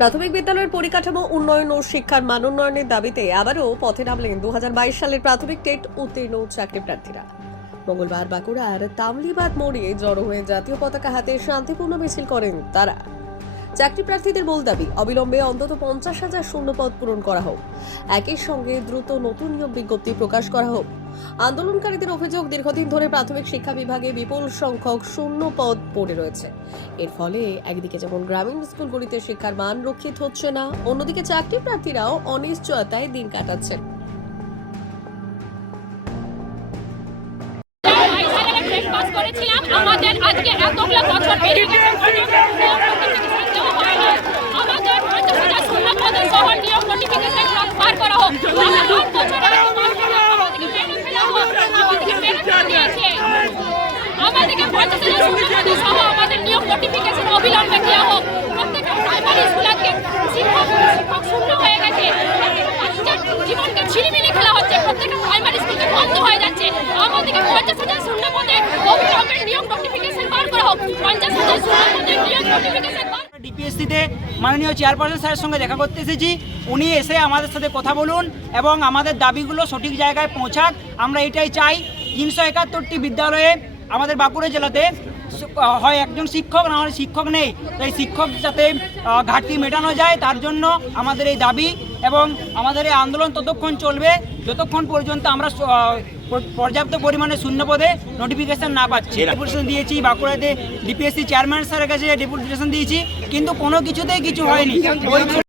প্রাথমিক বিদ্যালয়ের পরিকাঠামো উন্নয়ন ও শিক্ষার মান উন্নয়নের দাবিতে আবারও পথে নামলেন 2022 সালের প্রাথমিক টেট উত্তীর্ণ চাকরি প্রার্থীরা। মঙ্গলবার বাঁকুড়ার তামলিবাদ মোড়ে জড়ো হয়ে জাতীয় পতাকা হাতে শান্তিপূর্ণ মিছিল করেন তারা। চাকরি প্রার্থীদের মূল দাবি, অবিলম্বে অন্তত 50,000 শূন্যপদ পূরণ করা হোক, একই সঙ্গে দ্রুত নতুন নিয়োগ বিজ্ঞপ্তি প্রকাশ করা হোক। আন্দোলনকারীদের অভিযোগ, দীর্ঘদিন ধরে প্রাথমিক শিক্ষা বিভাগে বিপুল সংখ্যক শূন্য পদ পড়ে রয়েছে। এর ফলে একদিকে যেমন গ্রামীণ স্কুলগুলিতে শিক্ষার মান রক্ষিত হচ্ছে না, অন্যদিকে চাকরি প্রার্থীরাও অনিশ্চয়তায় দিন কাটাচ্ছেন। আমাদের আজকে এতগুলো বছর পেরিয়ে গেছে, আমাদের 50,000 শূন্যপদের সহ নিয়োগ নোটিফিকেশন বার করা হোক। আমাদেরকে 50,000 শূন্যপদের সহ আমাদের নিয়োগ নোটিফিকেশন অবিলম্বে দেওয়া হোক। প্রত্যেকটা প্রাইমারি স্কুলকে শিক্ষক শূন্য হয়ে গেছে, জীবনকে ছিনিমিনি খেলা হচ্ছে, প্রত্যেকটা প্রাইমারি স্কুলকে বন্ধ হয়ে যাচ্ছে। আমাদেরকে 50,000 শূন্যপদে অবিলম্বে নিয়োগ নোটিফিকেশন বার করা হোক। 50,000 শূন্যপদে নিয়োগ নোটিফিকেশন ডিপিএসসিতে মাননীয় চেয়ারপারসন স্যারের সঙ্গে দেখা করতে এসেছি। উনি এসে আমাদের সাথে কথা বলুন এবং আমাদের দাবিগুলো সঠিক জায়গায় পৌঁছাক। আমরা এটাই চাই। 371টি বিদ্যালয়ে আমাদের বাঁকুড়া জেলাতে হয় একজন শিক্ষক, না হলে শিক্ষক নেই। তাই শিক্ষক যাতে ঘাটতি মেটানো যায়, তার জন্য আমাদের এই দাবি এবং আমাদের এই আন্দোলন ততক্ষণ চলবে যতক্ষণ পর্যন্ত আমরা পর্যাপ্ত পরিমাণে শূন্যপদে নোটিফিকেশন না পাচ্ছি। ডেপুটেশন দিয়েছি বাঁকুড়াতে, ডিপিএসসি চেয়ারম্যান স্যারের কাছে ডেপুটেশন দিয়েছি, কিন্তু কোনো কিছুতেই কিছু হয়নি।